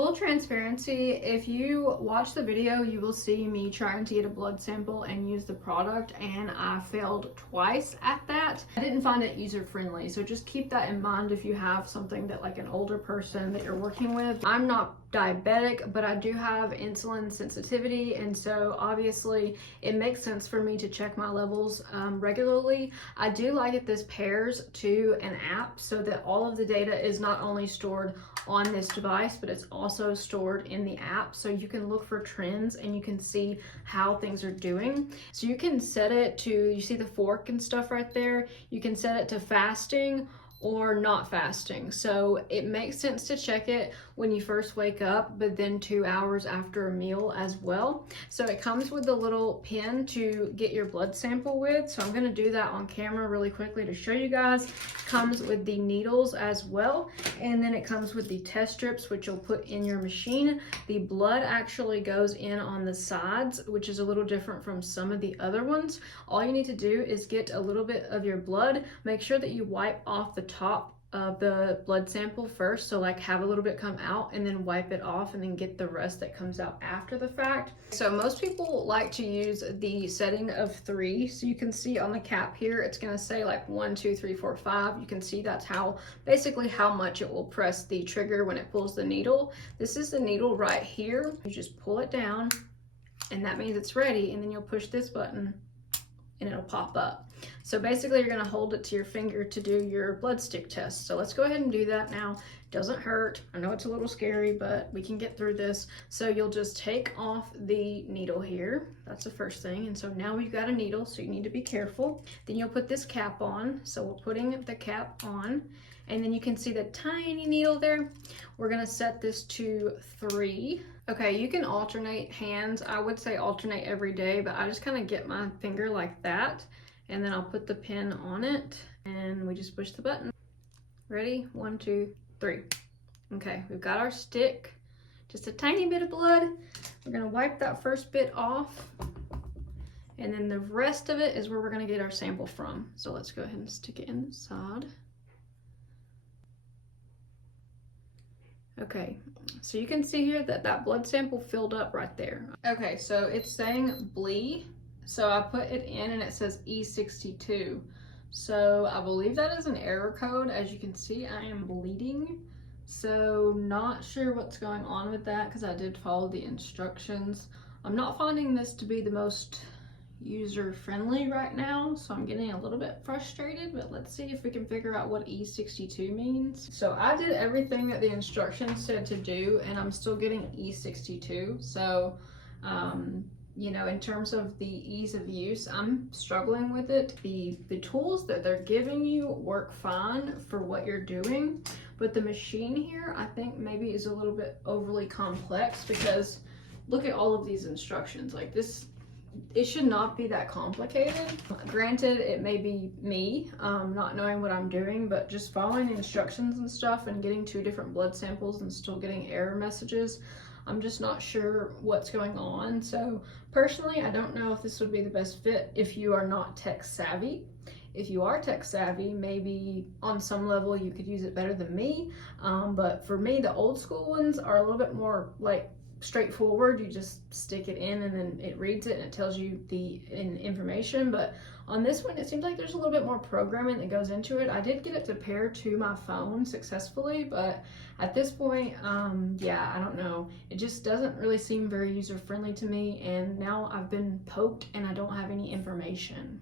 Full transparency, if you watch the video, you will see me trying to get a blood sample and use the product, and I failed twice at that. I didn't find it user friendly, so just keep that in mind if you have something that like an older person that you're working with. I'm not diabetic, but I do have insulin sensitivity, and so obviously it makes sense for me to check my levels regularly. I do like that this pairs to an app so that all of the data is not only stored on this device, but it's also stored in the app, so you can look for trends and you can see how things are doing. So you can set it to, you see the fork and stuff right there, you can set it to fasting or not fasting. So it makes sense to check it when you first wake up, but then 2 hours after a meal as well. So it comes with a little pin to get your blood sample with. So I'm gonna do that on camera really quickly to show you guys. Comes with the needles as well. And then it comes with the test strips, which you'll put in your machine. The blood actually goes in on the sides, which is a little different from some of the other ones. All you need to do is get a little bit of your blood. Make sure that you wipe off the top of the blood sample first, so like have a little bit come out and then wipe it off and then get the rest that comes out after the fact. So most people like to use the setting of 3, so you can see on the cap here it's going to say like 1 2 3 4 5. You can see that's how basically how much it will press the trigger when it pulls the needle. This is the needle right here. You just pull it down and that means it's ready, and then you'll push this button and it'll pop up. So basically you're gonna hold it to your finger to do your blood stick test. So let's go ahead and do that now. Doesn't hurt. I know it's a little scary, but we can get through this. So you'll just take off the needle here. That's the first thing. And so now we've got a needle, so you need to be careful. Then you'll put this cap on. So we're putting the cap on, and then you can see the tiny needle there. We're gonna set this to 3. Okay, you can alternate hands. I would say alternate every day, but I just kind of get my finger like that, and then I'll put the pin on it, and we just push the button. Ready? 1 2 3. Okay, we've got our stick. Just a tiny bit of blood. We're gonna wipe that first bit off, and then the rest of it is where we're gonna get our sample from. So let's go ahead and stick it in the side. Okay, so you can see here that that blood sample filled up right there. Okay, so it's saying bleed. So I put it in and it says E62. So I believe that is an error code. As you can see, I am bleeding. So not sure what's going on with that because I did follow the instructions. I'm not finding this to be the most user-friendly right now, so I'm getting a little bit frustrated, but let's see if we can figure out what E62 means. So I did everything that the instructions said to do, and I'm still getting E62. So you know, in terms of the ease of use, I'm struggling with it. The tools that they're giving you work fine for what you're doing, but the machine here I think maybe is a little bit overly complex, because look at all of these instructions. Like this, it should not be that complicated. Granted, it may be me not knowing what I'm doing, but just following the instructions and stuff and getting 2 different blood samples and still getting error messages, I'm just not sure what's going on. So personally, I don't know if this would be the best fit if you are not tech savvy. If you are tech savvy, maybe on some level you could use it better than me. But for me, the old school ones are a little bit more like straightforward. You just stick it in and then it reads it and it tells you the information. But on this one, it seems like there's a little bit more programming that goes into it. I did get it to pair to my phone successfully, but at this point, yeah, I don't know. It just doesn't really seem very user friendly to me, and now I've been poked and I don't have any information.